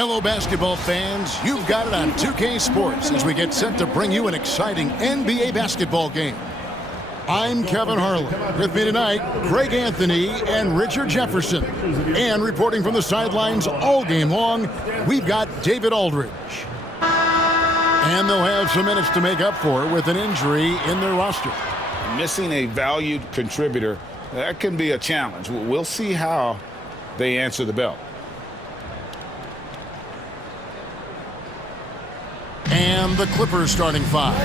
Hello, basketball fans. You've got it on 2K Sports as we get set to bring you an exciting NBA basketball game. I'm Kevin Harlan. With me tonight, Greg Anthony and Richard Jefferson. And reporting from the sidelines all game long, we've got David Aldridge. And they'll have some minutes to make up for with an injury in their roster. Missing a valued contributor, that can be a challenge. We'll see how they answer the bell. And the Clippers starting five.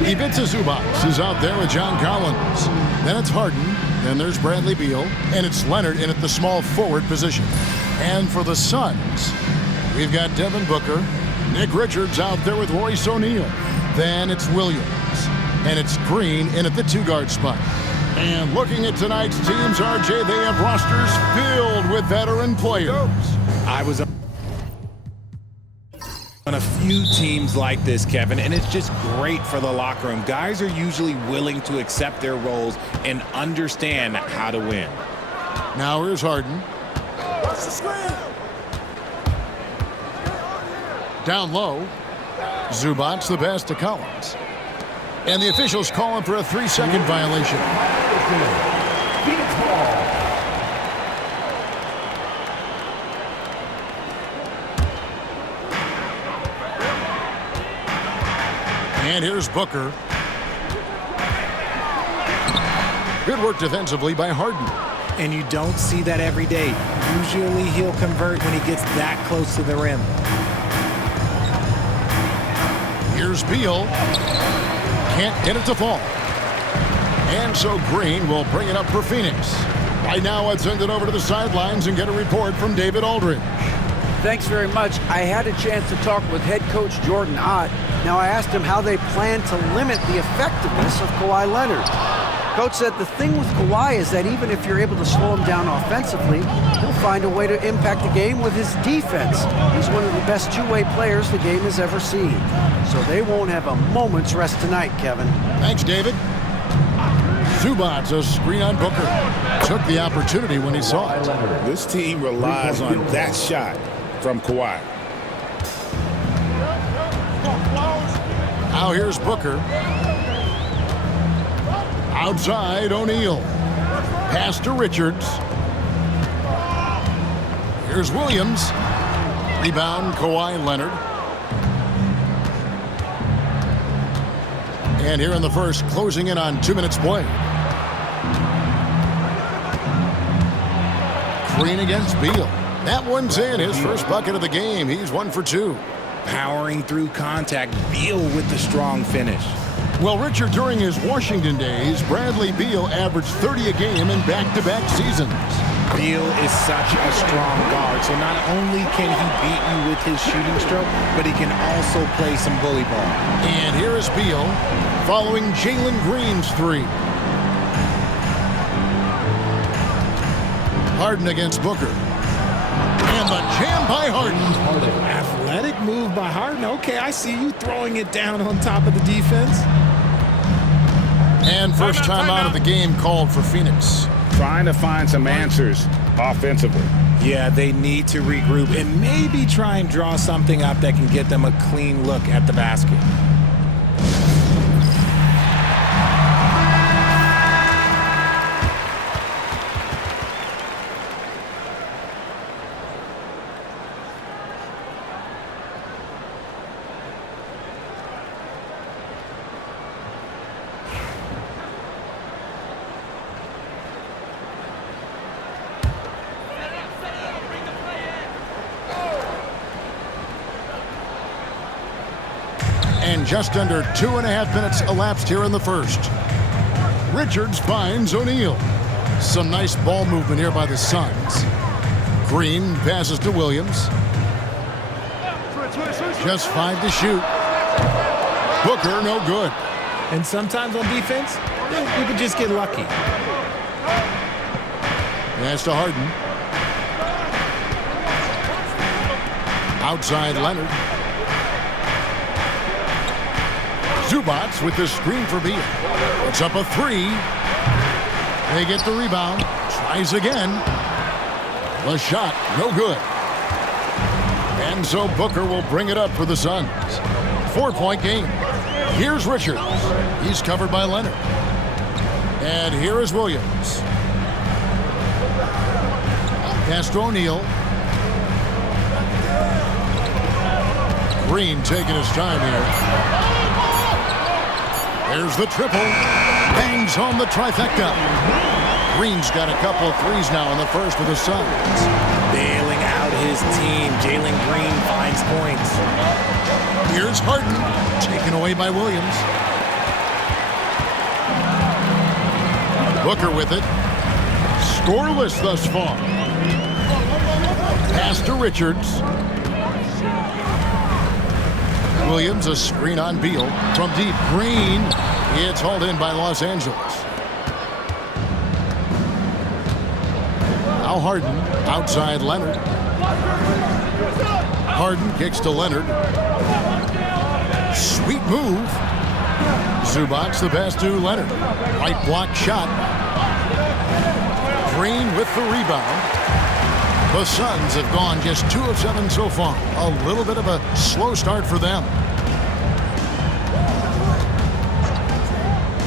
Ivica Zubac is out there with John Collins. Then it's Harden. Then there's Bradley Beal. And it's Leonard in at the small forward position. And for the Suns, we've got Devin Booker. Nick Richards out there with Royce O'Neal. Then it's Williams. And it's Green in at the two-guard spot. And looking at tonight's teams, RJ, they have rosters filled with veteran players. I was on a few teams like this, Kevin, and it's just great for the locker room. Guys are usually willing to accept their roles and understand how to win. Now here's Harden. Down low. Zubac the pass to Collins. And the officials calling for a 3-second violation. And here's Booker. Good work defensively by Harden. And you don't see that every day. Usually he'll convert when he gets that close to the rim. Here's Beal. Can't get it to fall. And so Green will bring it up for Phoenix. Right now, let's send it over to the sidelines and get a report from David Aldridge. Thanks very much. I had a chance to talk with head coach Jordan Ott. Now, I asked him how they plan to limit the effectiveness of Kawhi Leonard. Coach said the thing with Kawhi is that even if you're able to slow him down offensively, he'll find a way to impact the game with his defense. He's one of the best two-way players the game has ever seen. So they won't have a moment's rest tonight, Kevin. Thanks, David. Zubac, a screen on Booker. Took the opportunity when he saw it. This team relies on that shot from Kawhi. Now here's Booker. Outside, O'Neal. Pass to Richards. Here's Williams. Rebound, Kawhi Leonard. And here in the first, closing in on 2 minutes play. Green against Beal. That one's in. His first bucket of the game. He's 1 for 2. Powering through contact, Beal with the strong finish. Well, Richard, during his Washington days, Bradley Beal averaged 30 a game in back-to-back seasons. Beal is such a strong guard, so not only can he beat you with his shooting stroke, but he can also play some bully ball. And here is Beal following Jalen Green's three. Harden against Booker. And the jam by Harden. Athletic move by Harden. Okay, I see you throwing it down on top of the defense. And first time out of the game called for Phoenix. Trying to find some answers offensively. Yeah, they need to regroup and maybe try and draw something up that can get them a clean look at the basket. And just under 2.5 minutes elapsed here in the first. Richards finds O'Neal. Some nice ball movement here by the Suns. Green passes to Williams. Just 5 to shoot. Booker, no good. And sometimes on defense, you can just get lucky. Pass to Harden. Outside Leonard. Zubac with the screen for Beal. It's up a 3. They get the rebound. Tries again. The shot, no good. And so Booker will bring it up for the Suns. 4-point game. Here's Richards. He's covered by Leonard. And here is Williams. Pass to O'Neal. Green taking his time here. There's the triple. Bangs home the trifecta. Green's got a couple of threes now in the first for the Suns. Bailing out his team. Jalen Green finds points. Here's Harden, taken away by Williams. Booker with it. Scoreless thus far. Pass to Richards. Williams, a screen on Beal. From deep, Green. It's hauled in by Los Angeles. Now Harden, outside Leonard. Harden kicks to Leonard. Sweet move. Zubac the pass to Leonard. Right block shot. Green with the rebound. The Suns have gone just 2 of 7 so far. A little bit of a slow start for them.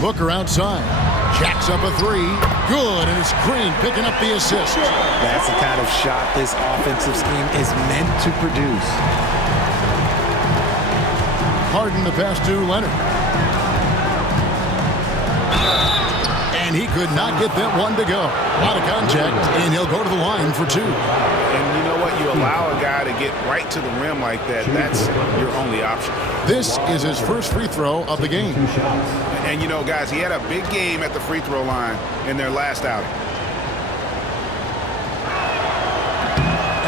Booker outside. Jacks up a 3. Good, and it's Green picking up the assist. That's the kind of shot this offensive scheme is meant to produce. Harden the pass to Leonard. And he could not get that one to go. A lot of contact, and he'll go to the line for 2. And you know what? You allow a guy to get right to the rim like that, that's your only option. This is his first free throw of the game. And you know, guys, he had a big game at the free throw line in their last outing.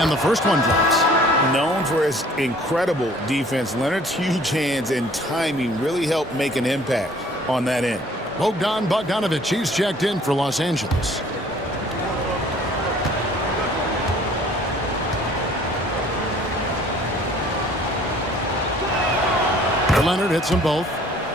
And the first one drops. Known for his incredible defense, Leonard's huge hands and timing really helped make an impact on that end. Bogdan Bogdanovic, he's checked in for Los Angeles. Leonard hits them both.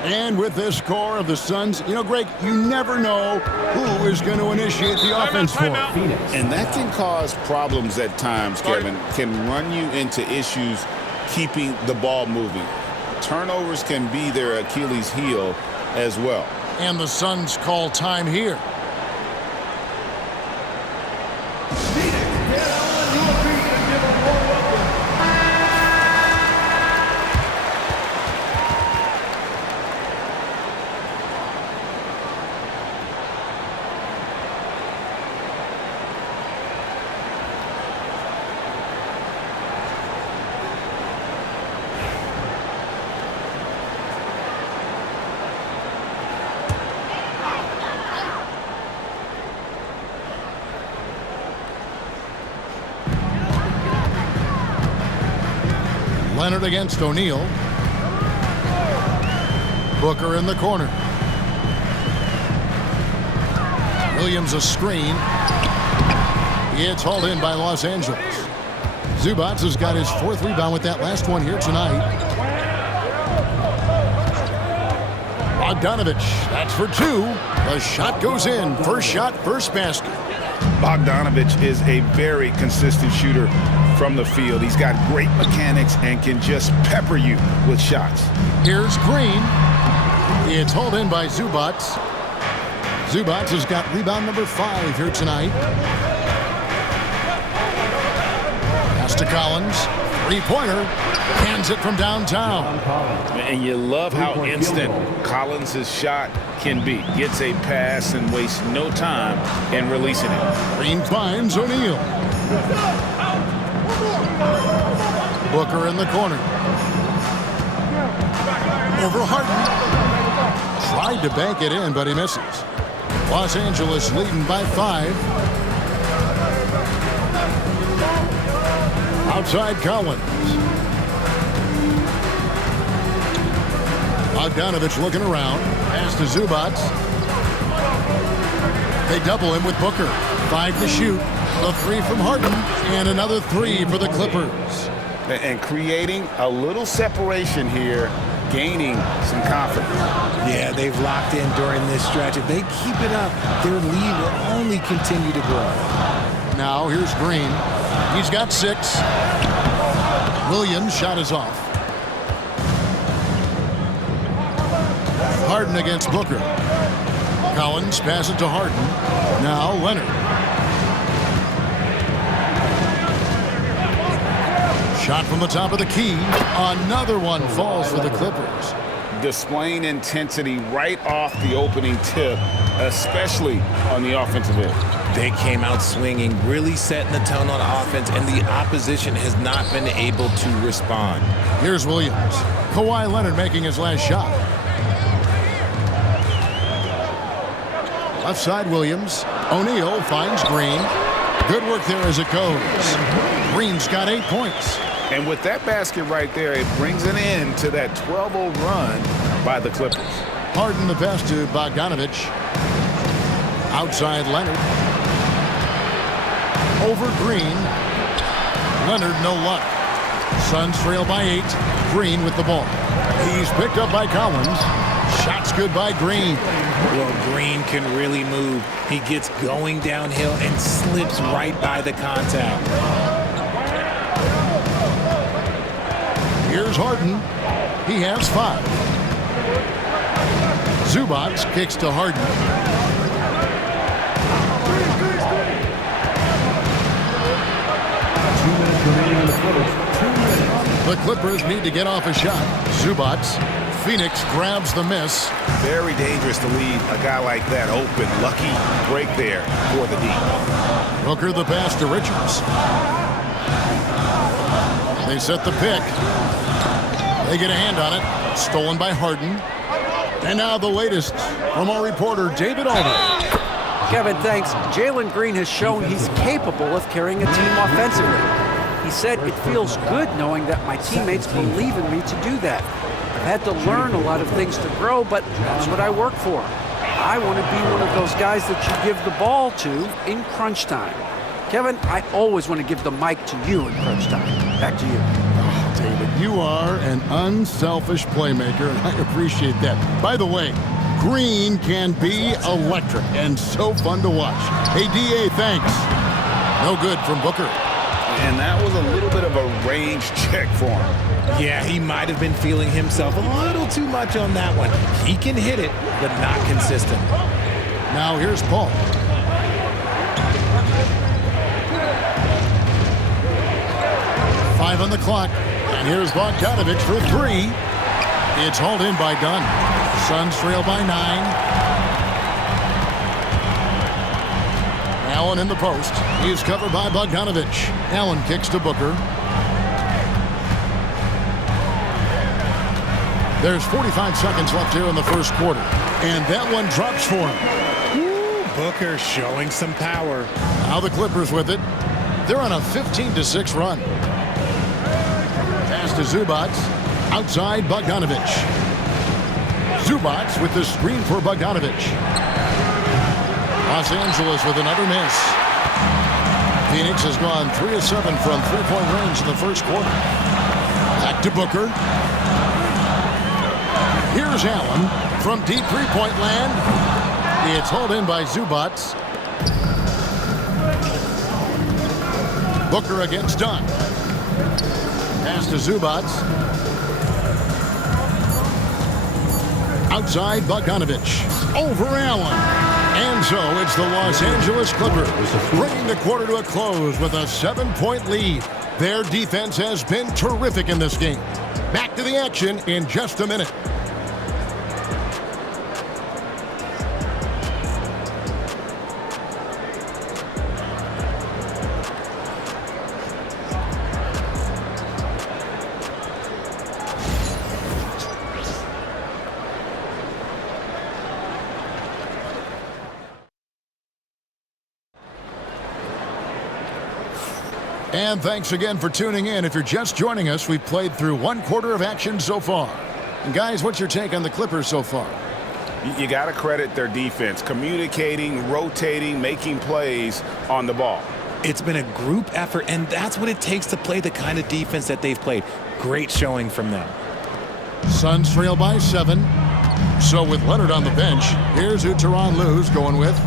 And with this score of the Suns, you know, Greg, you never know who is going to initiate the offense for Phoenix. And that can cause problems at times, Kevin. Can run you into issues keeping the ball moving. Turnovers can be their Achilles heel as well. And the Suns call time here. Leonard against O'Neal. Booker in the corner. Williams a screen. It's hauled in by Los Angeles. Zubac has got his 4th rebound with that last one here tonight. Bogdanovic, that's for 2. The shot goes in. First shot, first basket. Bogdanovic is a very consistent shooter from the field. He's got great mechanics and can just pepper you with shots. Here's Green. It's hauled in by Zubac. Zubac has got rebound number 5 here tonight. Pass to Collins. 3-pointer. Hands it from downtown. And you love how instant Collins' shot can be. Gets a pass and wastes no time in releasing it. Green finds O'Neal. Booker in the corner. Over Harden. Tried to bank it in, but he misses. Los Angeles leading by 5. Outside Collins. Bogdanovic looking around. Pass to Zubac. They double him with Booker. 5 to shoot. A 3 from Harden. And another 3 for the Clippers. And creating a little separation here, gaining some confidence. Yeah, they've locked in during this stretch. If they keep it up, their lead will only continue to grow. Now here's Green. He's got 6. Williams' shot is off. Harden against Booker. Collins passes to Harden. Now Leonard. Shot from the top of the key. Another one falls for the Clippers. Displaying intensity right off the opening tip, especially on the offensive end. They came out swinging, really setting the tone on offense, and the opposition has not been able to respond. Here's Williams. Kawhi Leonard making his last shot. Left side Williams. O'Neal finds Green. Good work there as it goes. Green's got 8 points. And with that basket right there, it brings an end to that 12-0 run by the Clippers. Harden the pass to Bogdanovich. Outside Leonard. Over Green. Leonard no luck. Suns trail by 8. Green with the ball. He's picked up by Collins. Shots good by Green. Well, Green can really move. He gets going downhill and slips right by the contact. Here's Harden. He has 5. Zubac kicks to Harden. The Clippers need to get off a shot. Zubac. Phoenix grabs the miss. Very dangerous to leave a guy like that open. Lucky break there for the D. Booker the pass to Richards. They set the pick. They get a hand on it. Stolen by Harden. And now the latest from our reporter, David Aldridge. Kevin, thanks. Jalen Green has shown he's capable of carrying a team offensively. He said, "It feels good knowing that my teammates believe in me to do that. I've had to learn a lot of things to grow, but that's what I work for. I want to be one of those guys that you give the ball to in crunch time." Kevin, I always want to give the mic to you in crunch time. Back to you. Oh, David, you are an unselfish playmaker, and I appreciate that. By the way, Green can be electric and so fun to watch. Hey, D.A., thanks. No good from Booker. And that was a little bit of a range check for him. Yeah, he might have been feeling himself a little too much on that one. He can hit it, but not consistent. Now here's Paul. Five on the clock. And here's Bogdanovich for 3. It's hauled in by Dunn. Suns trail by 9. Allen in the post. He's covered by Bogdanovich. Allen kicks to Booker. There's 45 seconds left here in the first quarter. And that one drops for him. Ooh, Booker showing some power. Now the Clippers with it. They're on a 15-6 run. Pass to Zubac. Outside Bogdanovich. Zubac with the screen for Bogdanovich. Los Angeles with another miss. Phoenix has gone 3 of 7 from three-point range in the first quarter. Back to Booker. Here's Allen from deep three-point land. It's hauled in by Zubac. Booker against Dunn. Pass to Zubac. Outside Bogdanovich. Over Allen. And so it's the Los Angeles Clippers bringing the quarter to a close with a 7-point lead. Their defense has been terrific in this game. Back to the action in just a minute. And thanks again for tuning in. If you're just joining us, we've played through 1 quarter of action so far. And guys, what's your take on the Clippers so far? You got to credit their defense, communicating, rotating, making plays on the ball. It's been a group effort, and that's what it takes to play the kind of defense that they've played. Great showing from them. Suns trail by 7. So with Leonard on the bench, here's who Tyronn Lue's going with.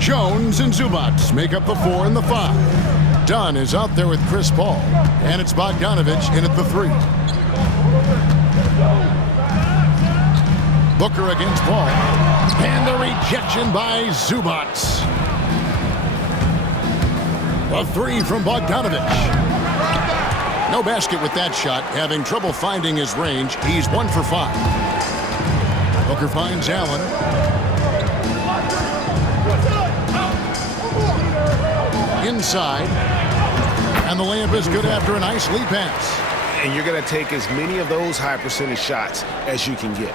Jones and Zubac make up the 4 and the 5. Dunn is out there with Chris Paul. And it's Bogdanovich in at the 3. Booker against Paul. And the rejection by Zubac. A 3 from Bogdanovich. No basket with that shot. Having trouble finding his range. He's 1 for 5. Booker finds Allen. Inside. And the layup is good after a nice lead pass. And you're going to take as many of those high percentage shots as you can get.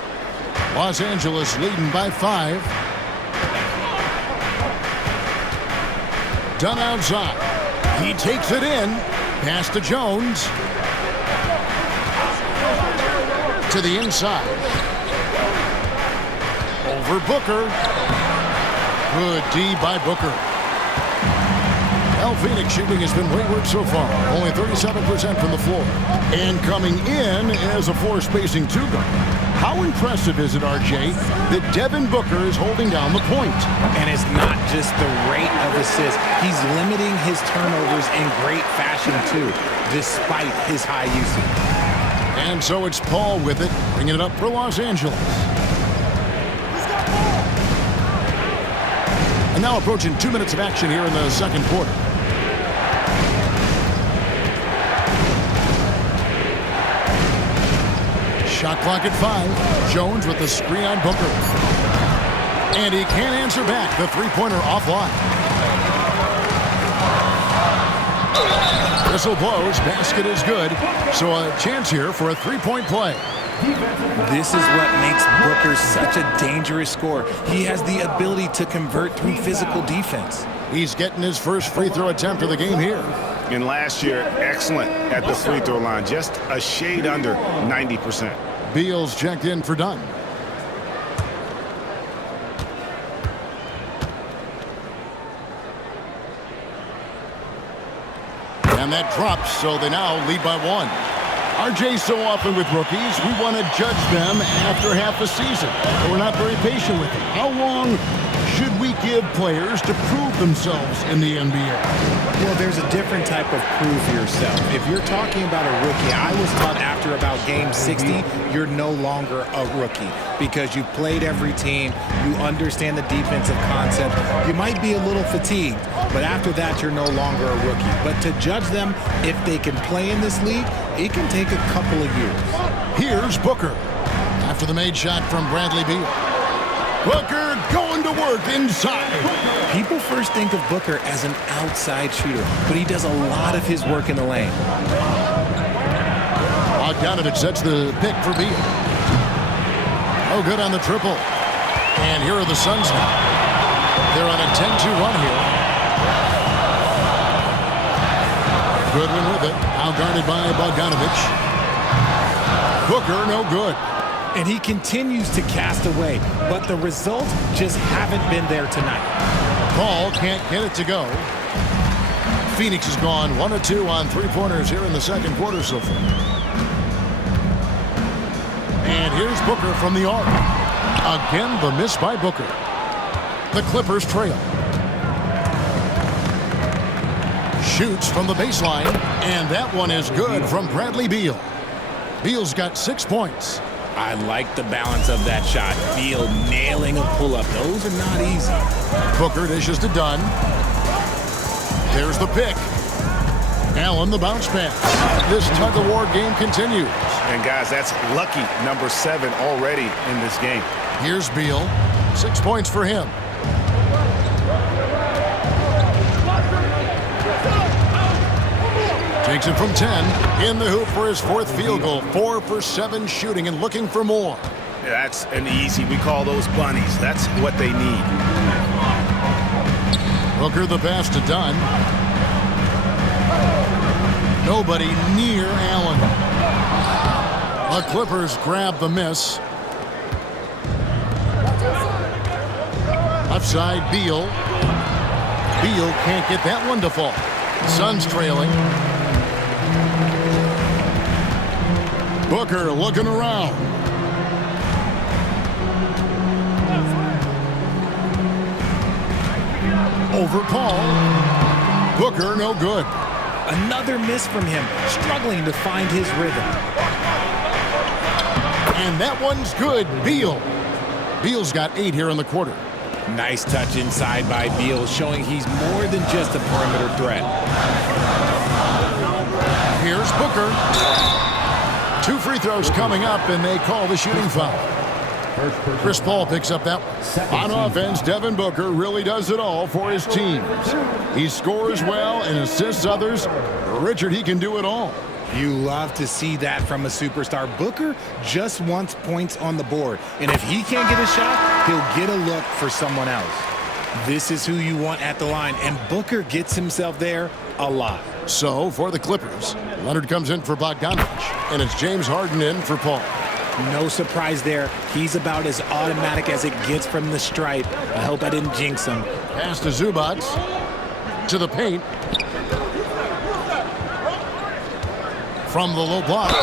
Los Angeles leading by 5. Dunn outside. He takes it in. Pass to Jones. To the inside. Over Booker. Good D by Booker. Phoenix shooting has been wayward so far. Only 37% from the floor. And coming in as a floor-spacing 2 guard. How impressive is it, RJ, that Devin Booker is holding down the point? And it's not just the rate of assists. He's limiting his turnovers in great fashion, too, despite his high usage. And so it's Paul with it, bringing it up for Los Angeles. And now approaching 2 minutes of action here in the second quarter. Shot clock at 5. Jones with the screen on Booker. And he can't answer back. The three-pointer offline. Whistle blows. Basket is good. So a chance here for a three-point play. This is what makes Booker such a dangerous scorer. He has the ability to convert through physical defense. He's getting his first free throw attempt of the game here. And last year, excellent at the free throw line. Just a shade under 90%. Beal's checked in for Dunn. And that drops, so they now lead by 1. RJ, so often with rookies, we want to judge them after half a season. We're not very patient with them. How long should we give players to prove themselves in the NBA? Well, there's a different type of prove yourself. If you're talking about a rookie, I was taught after about game 60, you're no longer a rookie because you've played every team, you understand the defensive concept, you might be a little fatigued, but after that, you're no longer a rookie. But to judge them, if they can play in this league, it can take a couple of years. Here's Booker after the made shot from Bradley Beal. Booker going to work inside. People first think of Booker as an outside shooter, but he does a lot of his work in the lane. Bogdanovich sets the pick for Beal. Oh, good on the triple. And here are the Suns now. They're on a 10-2 run here. Goodwin with it. Now guarded by Bogdanovich. Booker, no good. And he continues to cast away, but the results just haven't been there tonight. Paul can't get it to go. Phoenix has gone 1 of 2 on three-pointers here in the second quarter so far. And here's Booker from the arc. Again, the miss by Booker. The Clippers trail. Shoots from the baseline, and that one is good from Bradley Beal. Beal's got 6 points. I like the balance of that shot. Beal nailing a pull-up. Those are not easy. Booker dishes to Dunn. There's the pick. Allen the bounce pass. This tug-of-war game continues. And guys, that's lucky number 7 already in this game. Here's Beal. 6 points for him. Takes it from 10. In the hoop for his 4th field goal. 4 for 7 shooting and looking for more. Yeah, that's an easy. We call those bunnies. That's what they need. Booker the pass to Dunn. Nobody near Allen. The Clippers grab the miss. Left side, Beal. Beal can't get that one to fall. Suns trailing. Booker looking around. Over Paul. Booker, no good. Another miss from him, struggling to find his rhythm. And that one's good. Beal. Beal's got 8 here in the quarter. Nice touch inside by Beal, showing he's more than just a perimeter threat. Here's Booker. 2 free throws coming up, and they call the shooting foul. Chris Paul picks up that one. On offense, Devin Booker really does it all for his teams. He scores well and assists others. Richard, he can do it all. You love to see that from a superstar. Booker just wants points on the board, and if he can't get a shot, he'll get a look for someone else. This is who you want at the line, and Booker gets himself there a lot. So, for the Clippers, Leonard comes in for Bogdanovich, and it's James Harden in for Paul. No surprise there. He's about as automatic as it gets from the stripe. I hope I didn't jinx him. Pass to Zubac. To the paint. From the low block.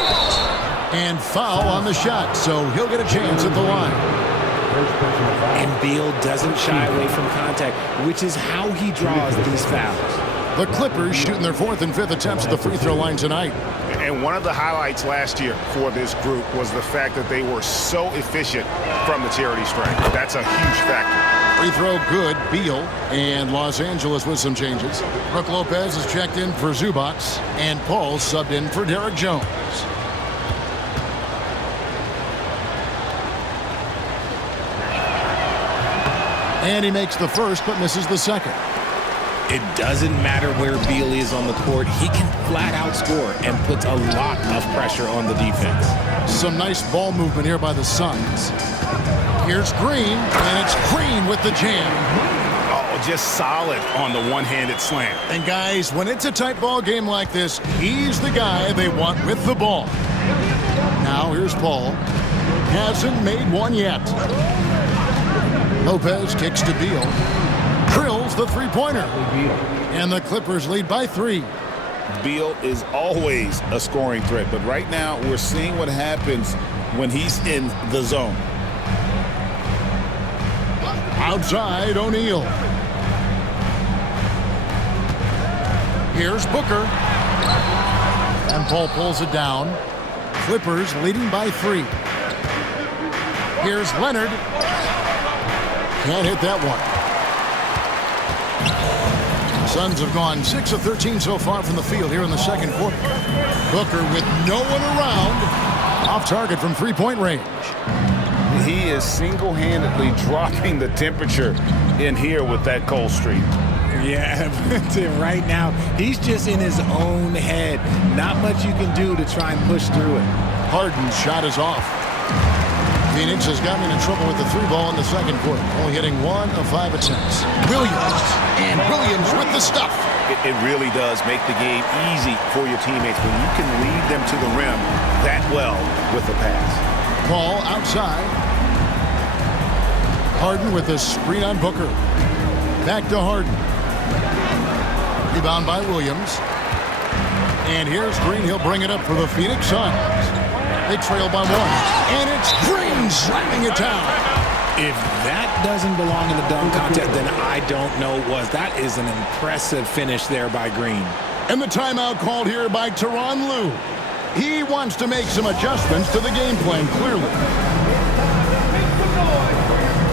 And foul on the shot, so he'll get a chance at the line. And Beal doesn't shy away from contact, which is how he draws these fouls. The Clippers shooting their 4th and 5th attempts at the free throw line tonight. And one of the highlights last year for this group was the fact that they were so efficient from the charity stripe. That's a huge factor. Free throw good, Beal, and Los Angeles with some changes. Brook Lopez is checked in for Zubac, and Paul subbed in for Derek Jones. And he makes the first, but misses the second. It doesn't matter where Beal is on the court. He can flat out score and puts a lot of pressure on the defense. Some nice ball movement here by the Suns. Here's Green, and it's Green with the jam. Oh, just solid on the one-handed slam. And guys, when it's a tight ball game like this, he's the guy they want with the ball. Now here's Paul. Hasn't made one yet. Lopez kicks to Beal. Drills the three-pointer. And the Clippers lead by 3. Beal is always a scoring threat, but right now we're seeing what happens when he's in the zone. Outside, O'Neal. Here's Booker. And Paul pulls it down. Clippers leading by 3. Here's Leonard. Can't hit that one. Suns have gone 6 of 13 so far from the field here in the second quarter. Booker with no one around. Off target from three-point range. He is single-handedly dropping the temperature in here with that cold streak. Yeah, right now, he's just in his own head. Not much you can do to try and push through it. Harden's shot is off. Phoenix has gotten into trouble with the 3-ball in the second quarter, only hitting 1 of 5 attempts. Williams, and Williams with the stuff. It really does make the game easy for your teammates when you can lead them to the rim that well with the pass. Ball outside. Harden with a screen on Booker. Back to Harden. Rebound by Williams. And here's Green. He'll bring it up for the Phoenix Suns. They trail by 1. And it's Green slamming it down. If that doesn't belong in the dunk contest, then I don't know what. That is an impressive finish there by Green. And the timeout called here by Tyronn Lue. He wants to make some adjustments to the game plan, clearly.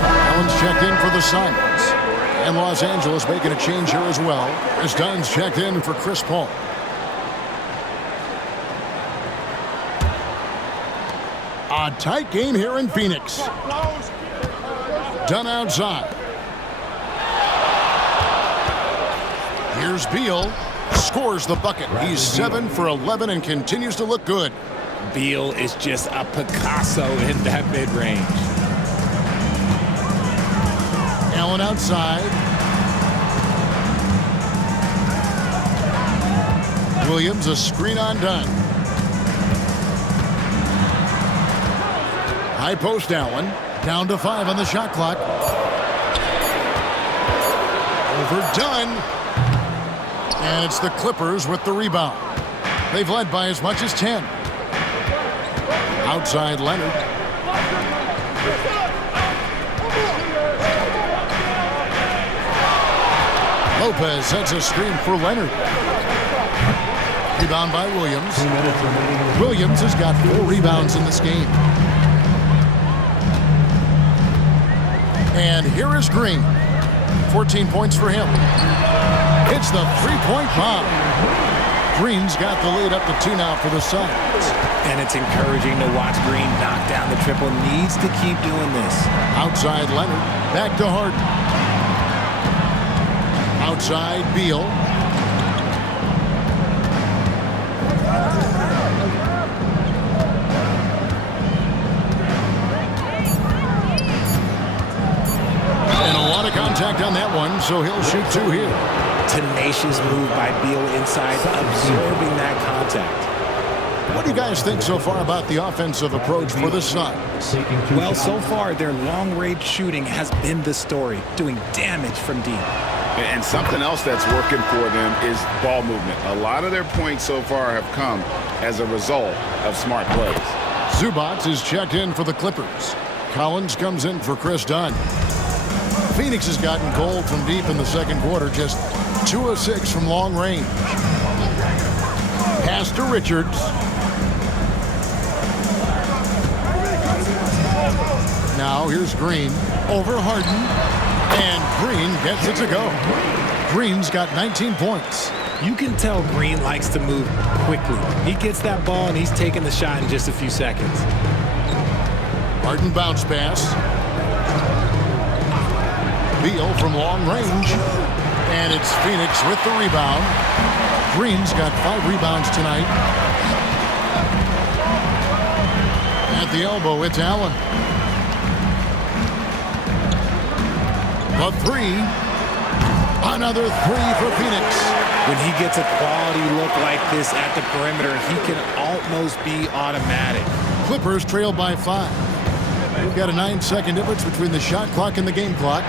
Allen's checked in for the Suns. And Los Angeles making a change here as well. Chris Dunn's checked in for Chris Paul. A tight game here in Phoenix. Dunn outside. Here's Beal. Scores the bucket. He's 7 for 11 and continues to look good. Beal is just a Picasso in that mid-range. Allen outside. Williams, a screen on Dunn. High post Allen. Down to 5 on the shot clock. Over Dunn. And it's the Clippers with the rebound. They've led by as much as 10. Outside Leonard. Lopez sets a screen for Leonard. Rebound by Williams. Williams has got 4 rebounds in this game. And here is Green. 14 points for him. It's the three-point bomb. Green's got the lead up to 2 now for the Suns. And it's encouraging to watch Green knock down the triple. Needs to keep doing this. Outside Leonard. Back to Harden. Outside Beal. And a lot of contact on that one, so he'll shoot 2 here. Tenacious move by Beal inside, absorbing that contact. What do you guys think so far about the offensive approach for the Suns? Well, so far, their long-range shooting has been the story, doing damage from deep. And something else that's working for them is ball movement. A lot of their points so far have come as a result of smart plays. Zubac is checked in for the Clippers. Collins comes in for Chris Dunn. Phoenix has gotten cold from deep in the second quarter, just 2 of 6 from long range. Pass to Richards. Now here's Green over Harden, and Green gets it to go. Green's got 19 points. You can tell Green likes to move quickly. He gets that ball, and he's taking the shot in just a few seconds. Harden bounce pass. Beal from long range, and it's Phoenix with the rebound. Green's got 5 rebounds tonight. At the elbow, it's Allen. The 3. Another 3 for Phoenix. When he gets a quality look like this at the perimeter, he can almost be automatic. Clippers trail by 5. We've got a 9-second difference between the shot clock and the game clock.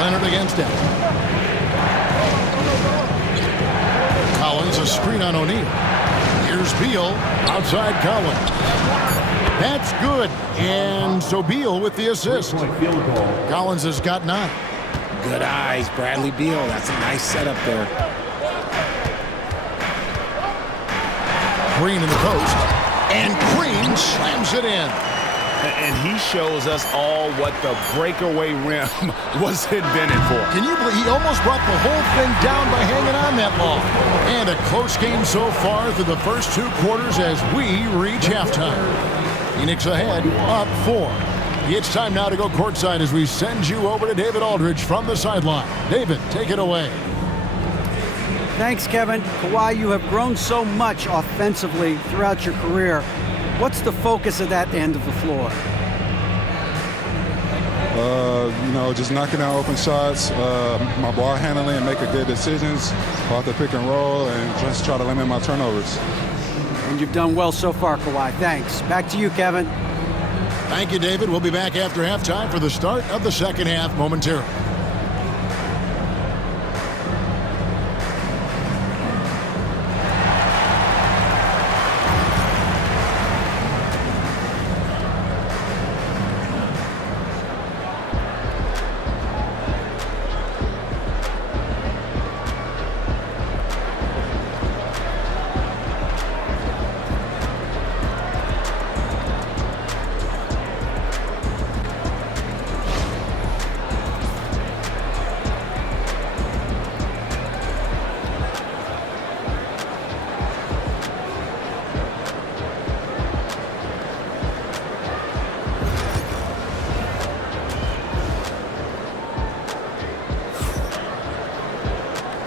Leonard against him. Collins a screen on O'Neal. Here's Beal outside Collins. That's good. And so Beal with the assist. Collins has got 9. Good eyes, Bradley Beal. That's a nice setup there. Green in the post. And Green slams it in. And he shows us all what the breakaway rim was invented for. Can you believe he almost brought the whole thing down by hanging on that ball? And a close game so far through the first 2 quarters as we reach halftime. Phoenix ahead, up 4. It's time now to go courtside as we send you over to David Aldridge from the sideline. David, take it away. Thanks, Kevin. Kawhi, you have grown so much offensively throughout your career. What's the focus of that end of the floor? Just knocking down open shots, my ball handling and making good decisions off the pick and roll, and just try to limit my turnovers. And you've done well so far, Kawhi. Thanks. Back to you, Kevin. Thank you, David. We'll be back after halftime for the start of the second half momentarily.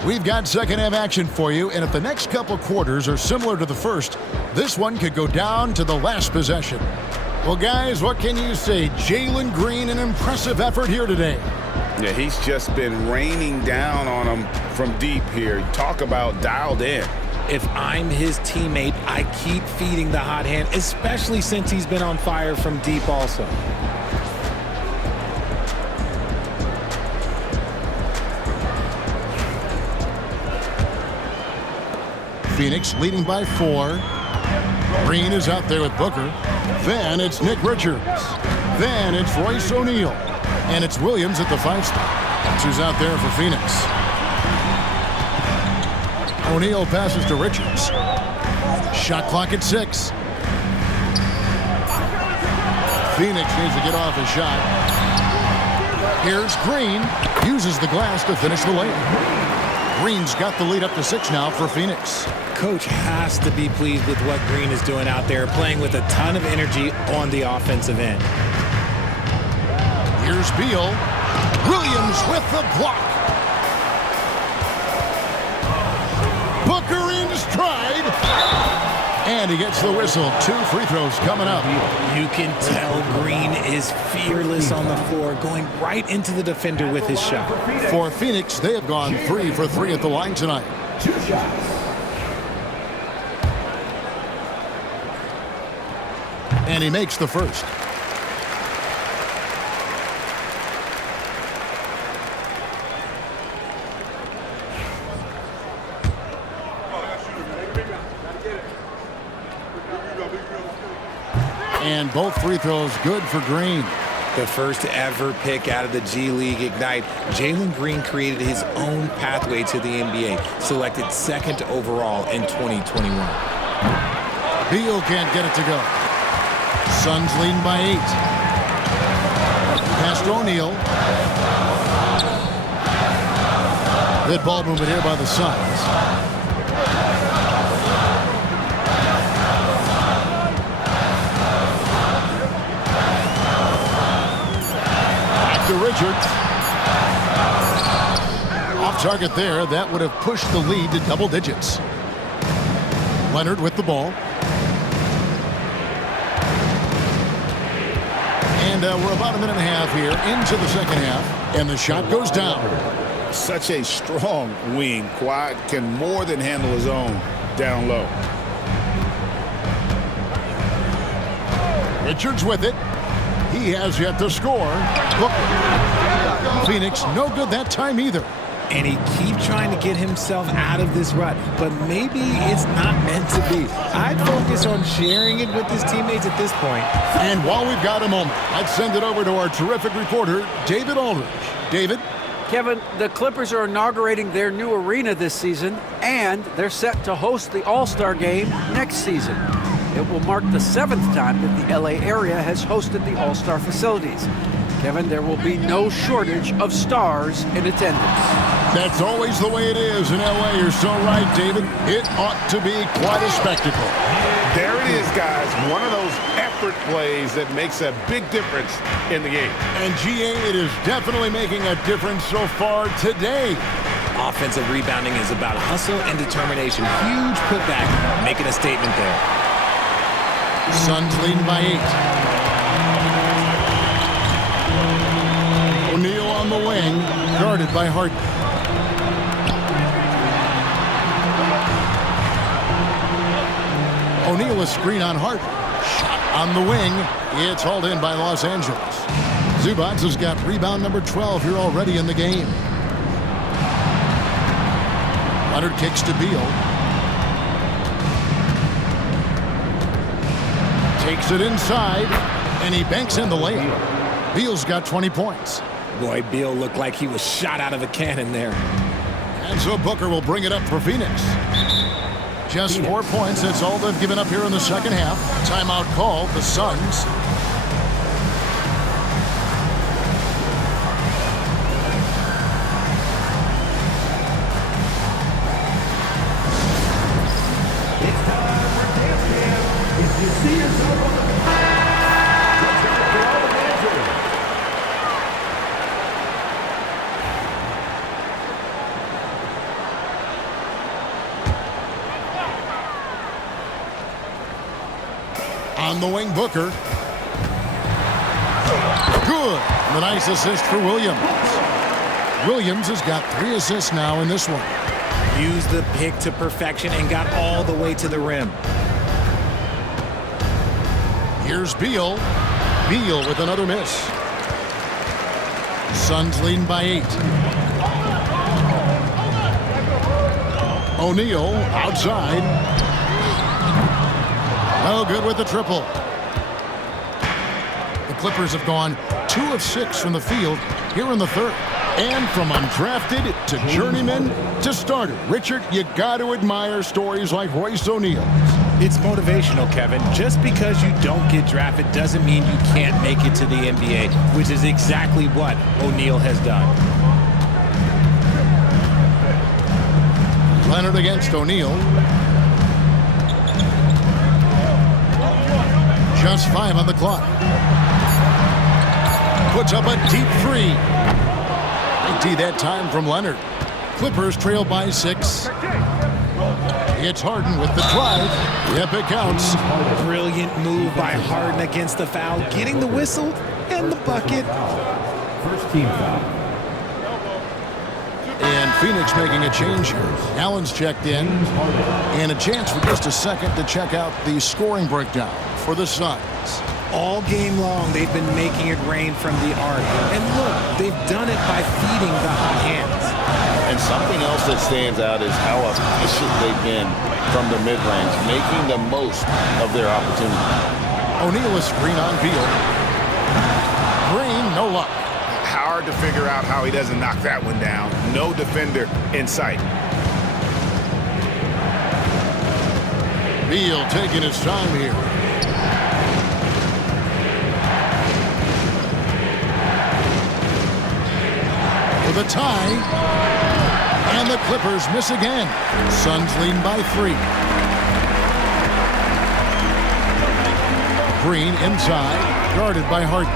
We've got second half action for you, and if the next couple quarters are similar to the first, this one could go down to the last possession. Well, guys, what can you say? Jalen Green, an impressive effort here today. Yeah, he's just been raining down on him from deep here. Talk about dialed in. If I'm his teammate, I keep feeding the hot hand, especially since he's been on fire from deep also. Phoenix leading by 4. Green is out there with Booker. Then it's Nick Richards. Then it's Royce O'Neal. And it's Williams at the 5 spot. That's who's out there for Phoenix. O'Neal passes to Richards. Shot clock at 6. Phoenix needs to get off his shot. Here's Green. Uses the glass to finish the layup. Green's got the lead up to 6 now for Phoenix. Coach has to be pleased with what Green is doing out there, playing with a ton of energy on the offensive end. Here's Beal. Williams with the block. Booker in stride. And he gets the whistle. 2 free throws coming up. You can tell Green is fearless on the floor, going right into the defender with his shot. For Phoenix, they have gone 3 for 3 at the line tonight. 2 shots. And he makes the first. And both free throws good for Green. The first ever pick out of the G League Ignite, Jalen Green created his own pathway to the NBA, selected 2nd overall in 2021. Beal can't get it to go. Suns leading by 8. Pass to O'Neal. Good ball movement here by the Suns. To Richards. Off target there. That would have pushed the lead to double digits. Leonard with the ball. And we're about a minute and a half here into the second half. And the shot goes down. Such a strong wing. Kawhi can more than handle his own down low. Richards with it. He has yet to score. Phoenix, no good that time either. And he keeps trying to get himself out of this rut, but maybe it's not meant to be. I'd focus on sharing it with his teammates at this point. And while we've got a moment, I'd send it over to our terrific reporter, David Aldridge. David? Kevin, the Clippers are inaugurating their new arena this season, and they're set to host the All-Star Game next season. It will mark the 7th time that the LA area has hosted the All-Star facilities. Kevin, there will be no shortage of stars in attendance. That's always the way it is in LA. You're so right, David. It ought to be quite a spectacle. There it is, guys. One of those effort plays that makes a big difference in the game. And GA, it is definitely making a difference so far today. Offensive rebounding is about hustle and determination. Huge putback, making a statement there. Suns leading by 8. O'Neal on the wing, guarded by Harden. O'Neal a screen on Harden. Shot on the wing. It's hauled in by Los Angeles. Zubac has got rebound number 12 here already in the game. Leonard kicks to Beal. Takes it inside, and he banks in the layup. Beal's got 20 points. Boy, Beal looked like he was shot out of a cannon there. And so Booker will bring it up for Phoenix. Just 4 points. That's all they've given up here in the second half. Timeout called. The Suns. It's time for Dance Cam. If you see yourself on the check for all the dancers. On the wing, Booker. Good. The nice assist for Williams. Williams has got 3 assists now in this one. Used the pick to perfection and got all the way to the rim. Here's Beal. Beal with another miss. Suns leading by 8. O'Neal outside. No good with the triple. The Clippers have gone 2 of 6 from the field here in the third. And from undrafted to journeyman to starter, Richard, you got to admire stories like Royce O'Neal. It's motivational, Kevin. Just because you don't get drafted doesn't mean you can't make it to the NBA, which is exactly what O'Neal has done. Leonard against O'Neal. Just 5 on the clock. Puts up a deep 3. Big D that time from Leonard. Clippers trail by 6. It's Harden with the drive. Yep, it counts. Brilliant move by Harden against the foul, getting the whistle and the bucket. First team foul. And Phoenix making a change here. Allen's checked in. And a chance for just a second to check out the scoring breakdown for the Suns. All game long, they've been making it rain from the arc. And look, they've done it by feeding the hot hands. And something else that stands out is how efficient they've been from the mid-range, making the most of their opportunity. O'Neal is screen on Beal. Green, no luck. Hard to figure out how he doesn't knock that one down. No defender in sight. Beal taking his time here. For the tie. And the Clippers miss again. Suns lead by 3. Green inside, guarded by Harden.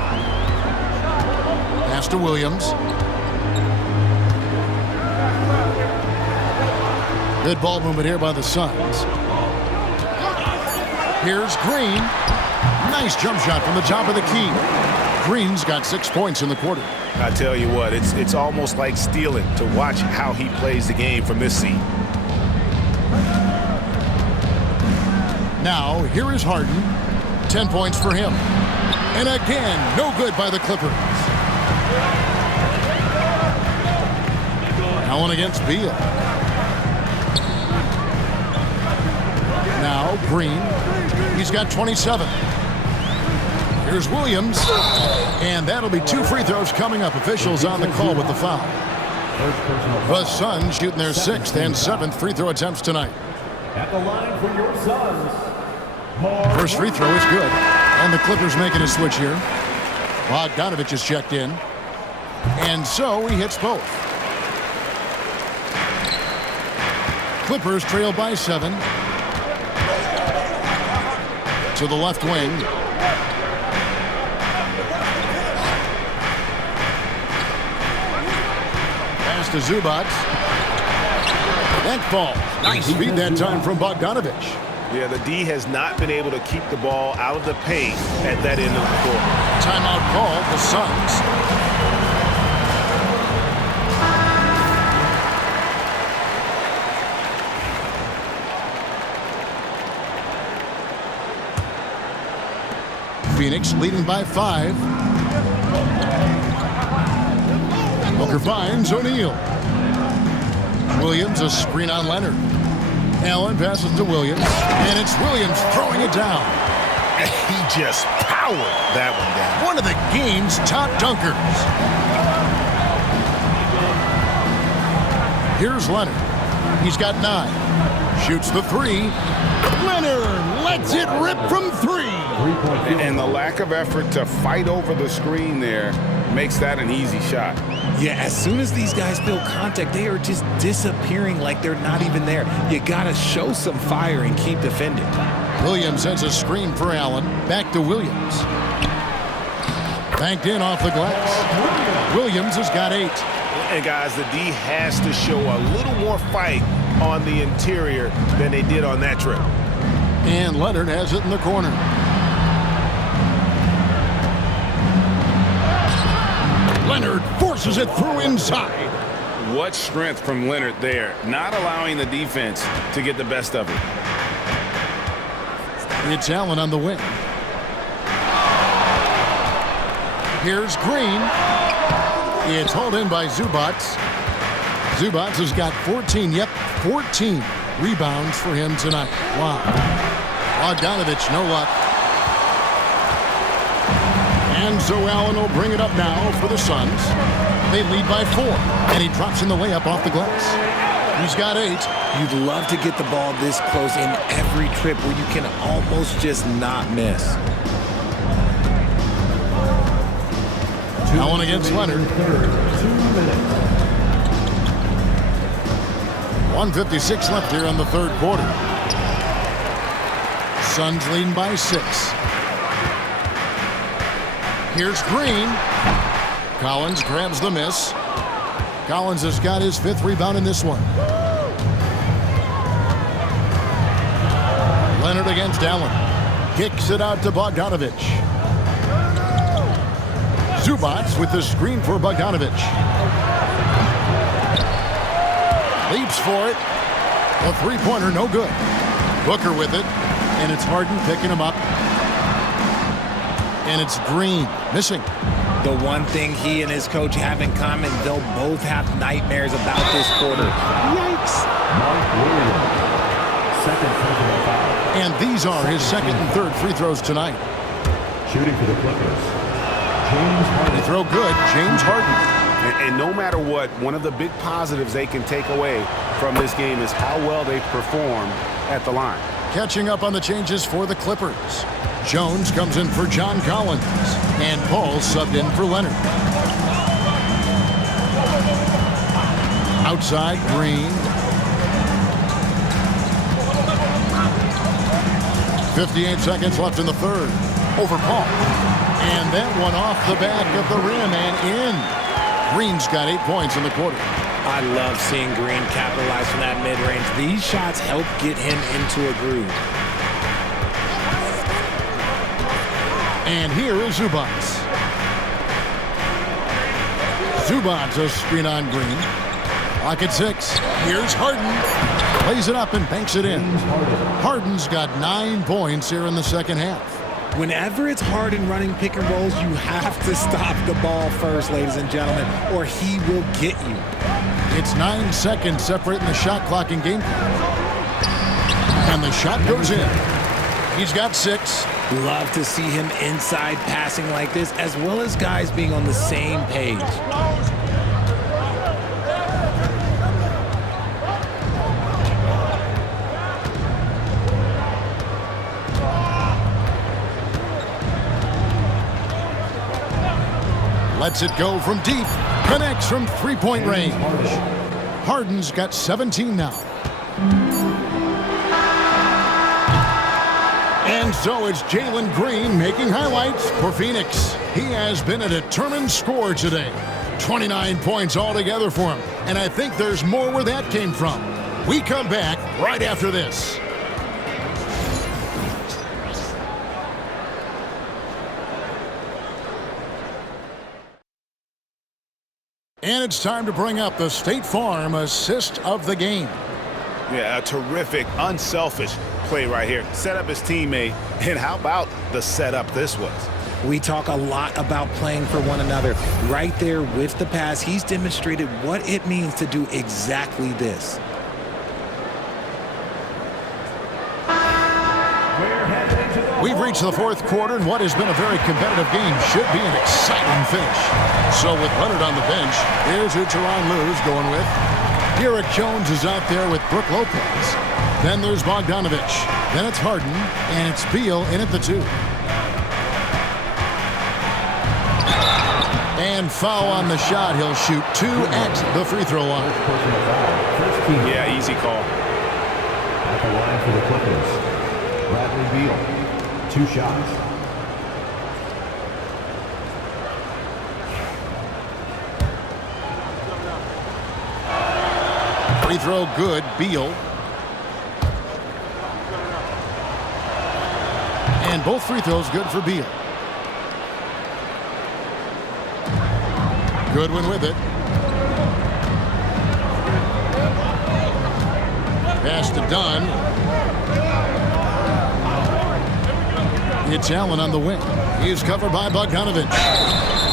Pass to Williams. Good ball movement here by the Suns. Here's Green. Nice jump shot from the top of the key. Green's got 6 points in the quarter. I tell you what, it's almost like stealing to watch how he plays the game from this seat. Now, here is Harden. 10 points for him. And again, no good by the Clippers. Allen against Beal. Now, Green. He's got 27. Here's Williams. And that'll be 2 free throws coming up. Officials on the call with the foul. The Suns shooting their 6th and 7th free throw attempts tonight. At the line for your Suns. First free throw is good. And the Clippers making a switch here. Bogdanovich is checked in. And so he hits both. Clippers trail by 7. To the left wing. Pass to Zubac. That falls. Nice feed that time from Bogdanovich. Yeah, the D has not been able to keep the ball out of the paint at that end of the court. Timeout called, the Suns. Phoenix leading by 5. Booker finds O'Neal. Williams, a screen on Leonard. Allen passes to Williams, and it's Williams throwing it down. He just powered that one down. One of the game's top dunkers. Here's Leonard. He's got 9. Shoots the 3. Leonard lets it rip from 3. And the lack of effort to fight over the screen there makes that an easy shot. Yeah, as soon as these guys feel contact, they are just disappearing like they're not even there. You gotta show some fire and keep defending. Williams sends a screen for Allen. Back to Williams. Banked in off the glass. Williams has got 8. And guys, the D has to show a little more fight on the interior than they did on that trip. And Leonard has it in the corner. Leonard forces it through inside. What strength from Leonard there, not allowing the defense to get the best of it. It's Allen on the wing. Here's Green. It's hauled in by Zubac. Zubac has got 14, 14 rebounds for him tonight. Wow. Bogdanovich, no luck. And so Allen will bring it up now for the Suns. They lead by 4, and he drops in the way up off the glass. He's got 8. You'd love to get the ball this close in every trip where you can almost just not miss. Allen against Leonard. 1:56 left here in the third quarter. Suns leading by 6. Here's Green. Collins grabs the miss. Collins has got his 5th rebound in this one. Leonard against Allen. Kicks it out to Bogdanovic. Zubac with the screen for Bogdanovic. Leaps for it. A three-pointer, no good. Booker with it, and it's Harden picking him up. And it's Green missing. The one thing he and his coach have in common, they'll both have nightmares about this quarter. Yikes. Mark Williams. Second personal foul. And these are his second and third free throws tonight. Shooting for the Clippers, James Harden. They throw good, James Harden. And no matter what, one of the big positives they can take away from this game is how well they perform at the line. Catching up on the changes for the Clippers. Jones comes in for John Collins, and Paul subbed in for Leonard. Outside, Green. 58 seconds left in the third. Over Paul. And that one off the back of the rim and in. Green's got 8 points in the quarter. I love seeing Green capitalize from that mid-range. These shots help get him into a groove. And here is Zubac. Zubac a screen on Green. Clock at 6. Here's Harden. Plays it up and banks it in. Harden's got 9 points here in the second half. Whenever it's Harden running pick and rolls, you have to stop the ball first, ladies and gentlemen, or he will get you. It's 9 seconds separating the shot clock and game clock. And the shot goes in. He's got 6. Love to see him inside passing like this, as well as guys being on the same page. Lets it go from deep. Connects from three-point range. Harden's got 17 now. And so it's Jalen Green making highlights for Phoenix. He has been a determined scorer today. 29 points altogether for him. And I think there's more where that came from. We come back right after this. And it's time to bring up the State Farm assist of the game. Yeah, a terrific, unselfish play right here. Set up his teammate, and how about the setup this was? We talk a lot about playing for one another. Right there with the pass, he's demonstrated what it means to do exactly this. We've reached the fourth quarter, and what has been a very competitive game should be an exciting finish. So with Leonard on the bench, here's who Tyronn Lue's going with. Derek Jones is out there with Brook Lopez. Then there's Bogdanovic. Then it's Harden, and it's Beal in at the 2. And foul on the shot. He'll shoot 2 at the free throw line. Yeah, easy call. At the line for the Clippers, Bradley Beal. 2 shots. Free throw good, Beal. And both free throws good for Beal. Goodwin with it. Pass to Dunn. It's Allen on the wing. He's covered by Bogdanovic.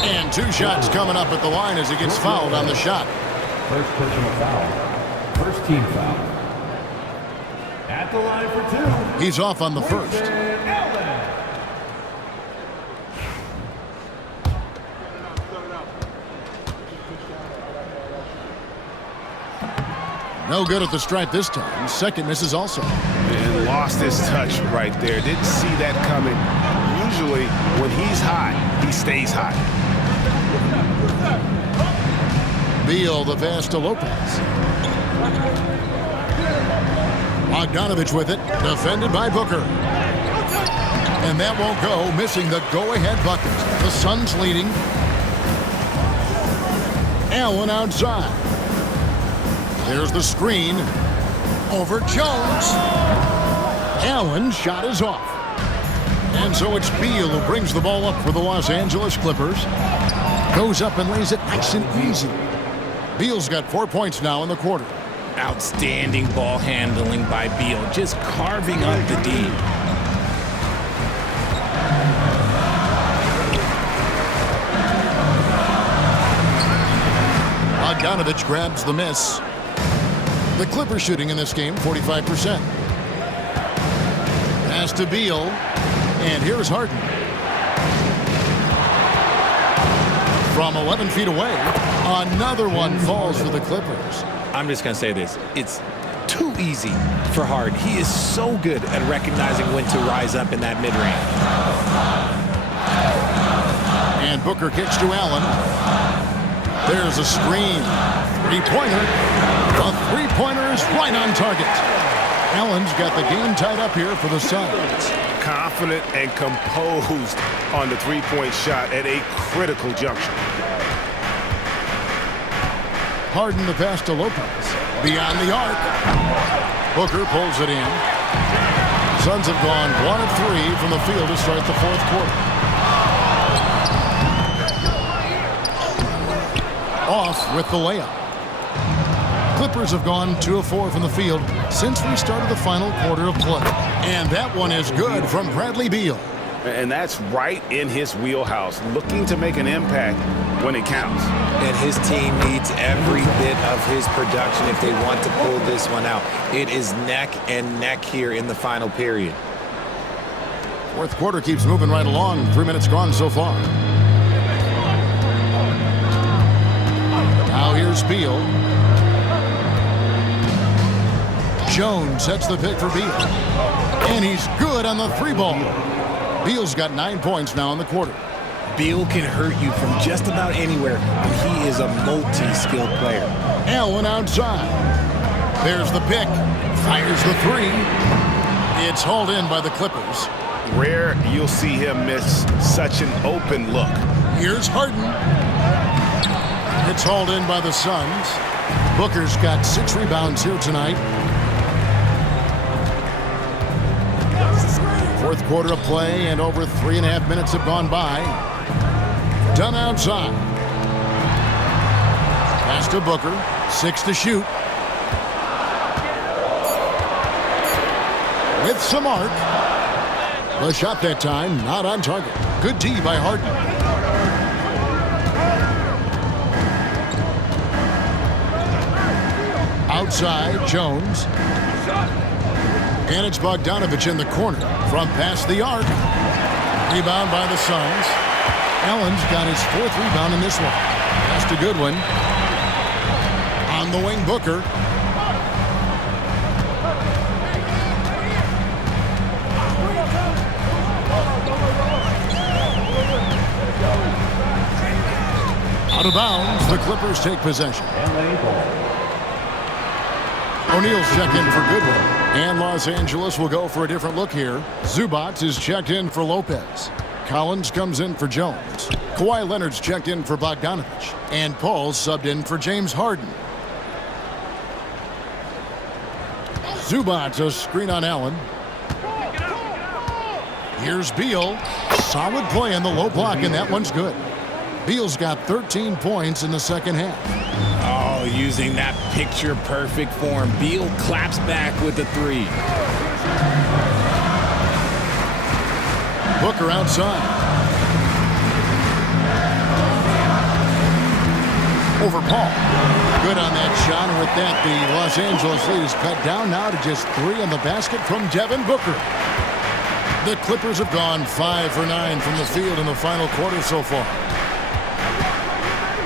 And 2 shots coming up at the line as he gets fouled on the shot. First personal foul. First team foul. At the line for 2. He's off on the first. No good at the stripe this time. Second misses also. And lost his touch right there. Didn't see that coming. Usually, when he's hot, he stays hot. Beal, the pass to Lopez. Bogdanovich with it, defended by Booker. And that won't go, missing the go-ahead bucket. The Suns leading. Allen outside. There's the screen. Over Jones. Allen's shot is off. And so it's Beal who brings the ball up for the Los Angeles Clippers. Goes up and lays it nice and easy. Beal's got 4 points now in the quarter. Outstanding ball handling by Beal, just carving up the D. Bogdanovich grabs the miss. The Clippers shooting in this game, 45%. Pass to Beal, and here's Harden. From 11 feet away, another one falls for the Clippers. I'm just going to say this. It's too easy for Harden. He is so good at recognizing when to rise up in that mid-range. And Booker kicks to Allen. There's a screen. Three-pointer. The three-pointer is right on target. Allen's got the game tied up here for the Suns. Confident and composed on the three-point shot at a critical juncture. Harden the pass to Lopez. Beyond the arc. Booker pulls it in. Suns have gone 1 of 3 from the field to start the fourth quarter. Off with the layup. Clippers have gone 2 of 4 from the field since we started the final quarter of play. And that one is good from Bradley Beal. And that's right in his wheelhouse, looking to make an impact when it counts. And his team needs every bit of his production if they want to pull this one out. It is neck and neck here in the final period. Fourth quarter keeps moving right along. 3 minutes gone so far. Now here's Beal. Jones sets the pick for Beal. And he's good on the three ball. Beal's got 9 points now in the quarter. Beal can hurt you from just about anywhere, and he is a multi-skilled player. Allen outside. There's the pick. Fires the three. It's hauled in by the Clippers. Rare you'll see him miss such an open look. Here's Harden. It's hauled in by the Suns. Booker's got 6 rebounds here tonight. Fourth quarter of play, and over 3.5 minutes have gone by. Done outside. Pass to Booker. 6 to shoot. With some arc. The shot that time, not on target. Good D by Harden. Outside, Jones. And it's Bogdanovich in the corner from past the arc. Rebound by the Suns. Allen's got his 4th rebound in this one. That's a good one. On the wing, Booker. Out of bounds, the Clippers take possession. O'Neal's checked in for Goodwin. And Los Angeles will go for a different look here. Zubac is checked in for Lopez. Collins comes in for Jones. Kawhi Leonard's checked in for Bogdanovich. And Paul's subbed in for James Harden. Zubac, a screen on Allen. Here's Beal. Solid play in the low block, and that one's good. Beal's got 13 points in the second half. Oh, using that picture-perfect form. Beal claps back with the three. Booker outside. Over Paul. Good on that shot, and with that, the Los Angeles lead is cut down now to just 3 on the basket from Devin Booker. The Clippers have gone 5 for 9 from the field in the final quarter so far.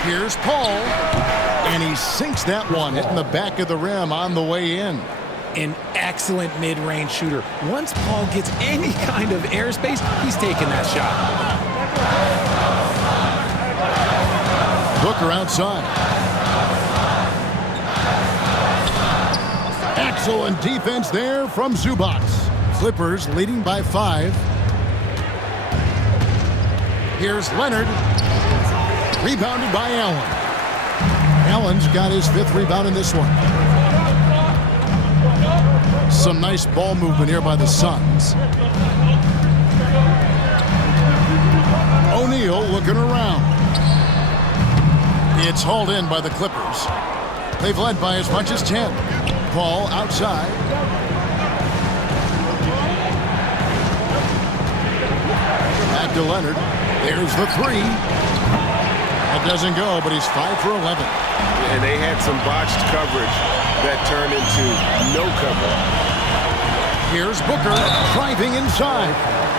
Here's Paul. And he sinks that one, hitting the back of the rim on the way in. An excellent mid-range shooter. Once Paul gets any kind of airspace, he's taking that shot. Booker outside. Excellent defense there from Zubac. Clippers leading by 5. Here's Leonard. Rebounded by Allen. Allen's got his 5th rebound in this one. Some nice ball movement here by the Suns. O'Neal looking around. It's hauled in by the Clippers. They've led by as much as 10. Paul outside. Back to Leonard. There's the 3. That doesn't go, but he's 5 for 11. And they had some botched coverage that turned into no cover. Here's Booker driving inside.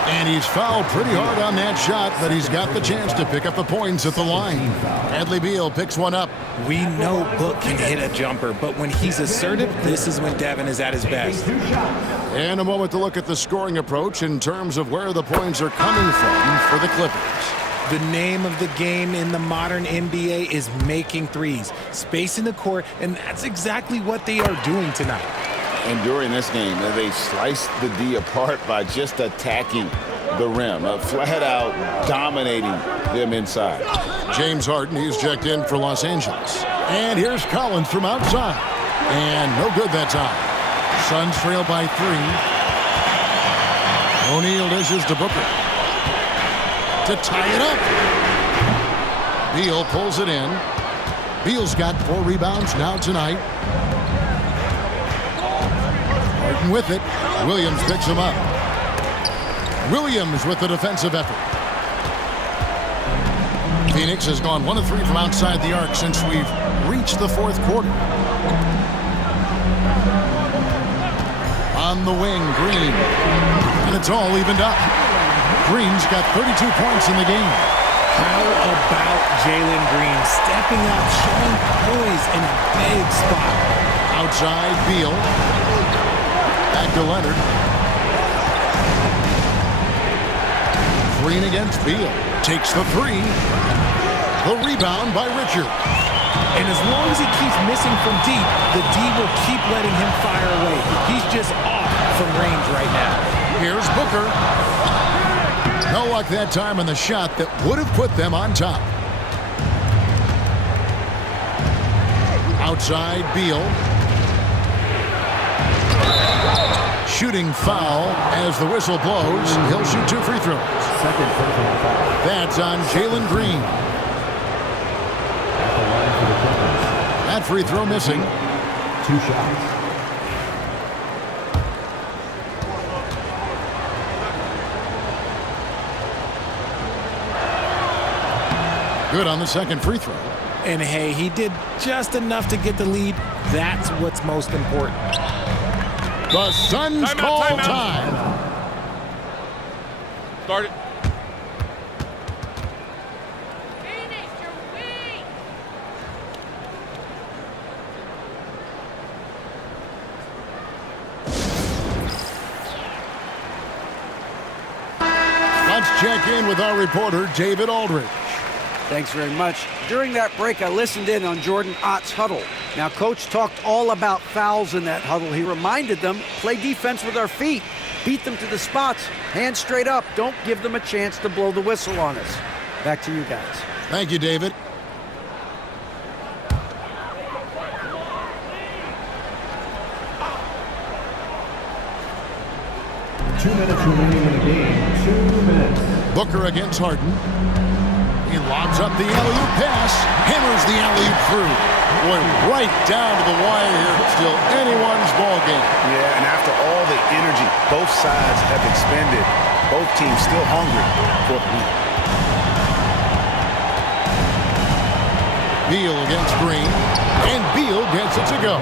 And he's fouled pretty hard on that shot, but he's got the chance to pick up the points at the line. Bradley Beal picks one up. We know Book can hit a jumper, but when he's assertive, this is when Devin is at his best. And a moment to look at the scoring approach in terms of where the points are coming from for the Clippers. The name of the game in the modern NBA is making threes, spacing the court, and that's exactly what they are doing tonight. And during this game, they sliced the D apart by just attacking the rim, flat out dominating them inside. James Harden, he's checked in for Los Angeles. And here's Collins from outside. And no good that time. Suns trail by 3. O'Neal dishes to Booker to tie it up. Beal pulls it in. Beal's got 4 rebounds now tonight. Harden with it. Williams picks him up. Williams with the defensive effort. Phoenix has gone 1 of 3 from outside the arc since we've reached the 4th quarter. On the wing, Green. And it's all evened up. Green's got 32 points in the game. How about Jalen Green stepping up, showing poise in a big spot? Outside, Beal. Back to Leonard. Green against Beal. Takes the 3. The rebound by Richard. And as long as he keeps missing from deep, the D will keep letting him fire away. He's just off from range right now. Here's Booker. No luck that time on the shot that would have put them on top. Outside, Beal. Shooting foul as the whistle blows. He'll shoot 2 free throws. Second personal foul. That's on Jalen Green. At the line for the Clippers. That free throw missing. 2 shots. Good on the second free throw. And hey, he did just enough to get the lead. That's what's most important. The Suns call time. Start it. Let's check in with our reporter, David Aldridge. Thanks very much. During that break, I listened in on Jordan Ott's huddle. Now, Coach talked all about fouls in that huddle. He reminded them, play defense with our feet. Beat them to the spots. Hands straight up. Don't give them a chance to blow the whistle on us. Back to you guys. Thank you, David. Two minutes remaining in the game. 2 minutes. Booker against Harden. He lobs up the alley-oop pass, hammers the alley-oop through. Boy, right down to the wire here. Still anyone's ball game. Yeah, and after all the energy both sides have expended, both teams still hungry for the lead. Beal against Green, and Beal gets it to go.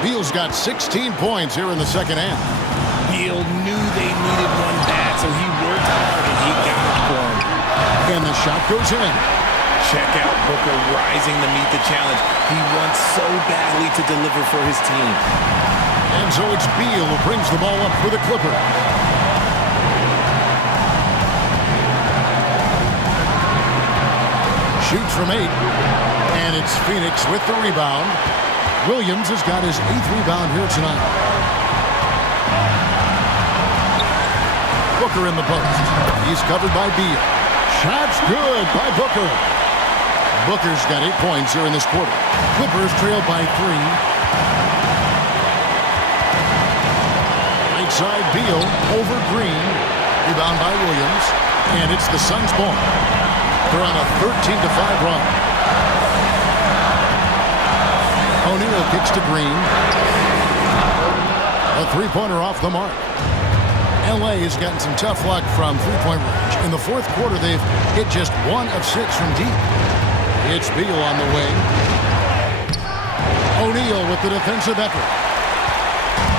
Beal's got 16 points here in the second half. Beal knew they needed one bad, so he worked hard and he got it for him. And the shot goes in. Check out Booker rising to meet the challenge. He wants so badly to deliver for his team. And so it's Beal who brings the ball up for the Clippers. Shoots from 8. And it's Phoenix with the rebound. Williams has got his 8th rebound here tonight. Booker in the post. He's covered by Beal. Shot's good by Booker. Booker's got 8 points here in this quarter. Clippers trail by 3. Right side Beal over Green. Rebound by Williams. And it's the Suns' ball. They're on a 13-5 run. O'Neal kicks to Green. A three-pointer off the mark. L.A. has gotten some tough luck from three-point range. In the fourth quarter, they've hit just 1 of 6 from deep. It's Beal on the wing. O'Neal with the defensive effort.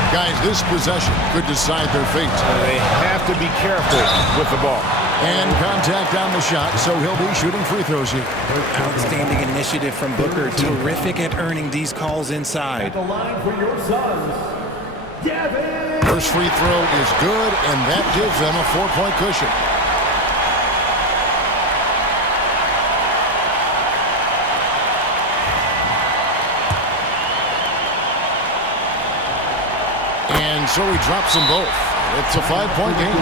Guys, this possession could decide their fate. They have to be careful with the ball. And contact on the shot, so he'll be shooting free throws here. Outstanding initiative from Booker. Terrific at earning these calls inside. At the line for your Suns, Devin. First free throw is good, and that gives them a 4-point cushion. And so he drops them both. It's a 5-point game.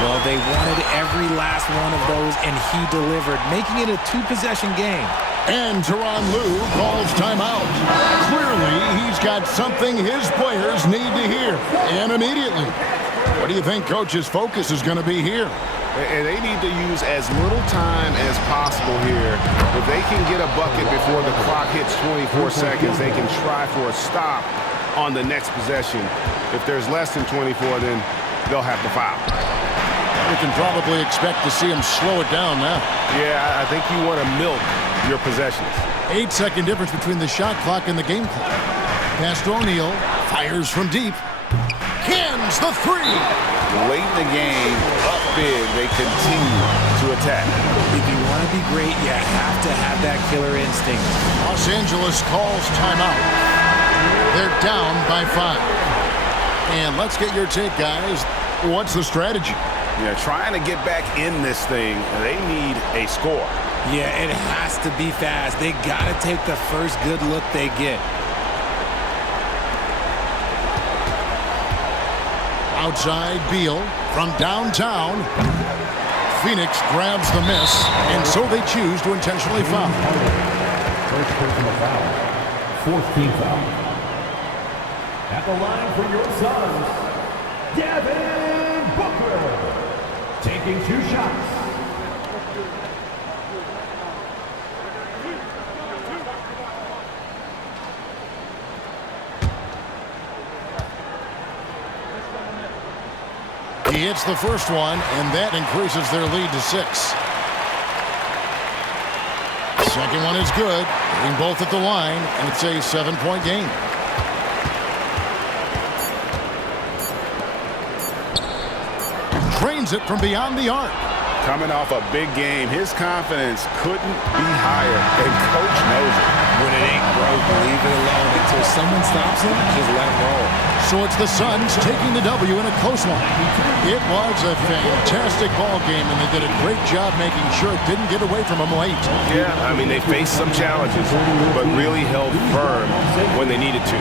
Well, they wanted every last one of those, and he delivered, making it a 2-possession game. And Tyronn Lue calls timeout. Clearly, he's got something his players need to hear, and immediately. What do you think Coach's focus is going to be here? And they need to use as little time as possible here. If they can get a bucket before the clock hits 24 seconds, they can try for a stop on the next possession. If there's less than 24, then they'll have to foul. We can probably expect to see him slow it down now. Yeah, I think you want to milk your possessions. 8-second difference between the shot clock and the game clock. Pass to O'Neal. Fires from deep. Cans the 3. Late in the game, up big, they continue to attack. If you want to be great, you have to have that killer instinct. Los Angeles calls timeout. They're down by 5. And let's get your take, guys. What's the strategy? Yeah, trying to get back in this thing, they need a score. Yeah, it has to be fast. They got to take the first good look they get. Outside Beal from downtown. Phoenix grabs the miss, and so they choose to intentionally foul. First personal foul. 4th team foul. At the line for your Suns, Devin Booker. Taking 2 shots. He hits the first one, and that increases their lead to 6. Second one is good. Hitting both at the line, and it's a 7-point game. Trains it from beyond the arc. Coming off a big game, his confidence couldn't be higher, and Coach knows it. When it ain't broke, leave it alone. Until someone stops him, just let him roll. So it's the Suns taking the W in a close one. It was a fantastic ball game, and they did a great job making sure it didn't get away from them late. Yeah, I mean, they faced some challenges, but really held firm when they needed to.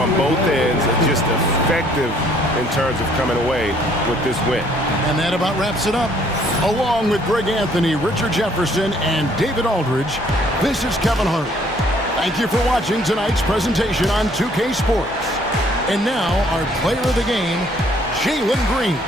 On both ends, just effective in terms of coming away with this win. And that about wraps it up. Along with Greg Anthony, Richard Jefferson, and David Aldridge, this is Kevin Hart. Thank you for watching tonight's presentation on 2K Sports. And now, our player of the game, Jalen Green.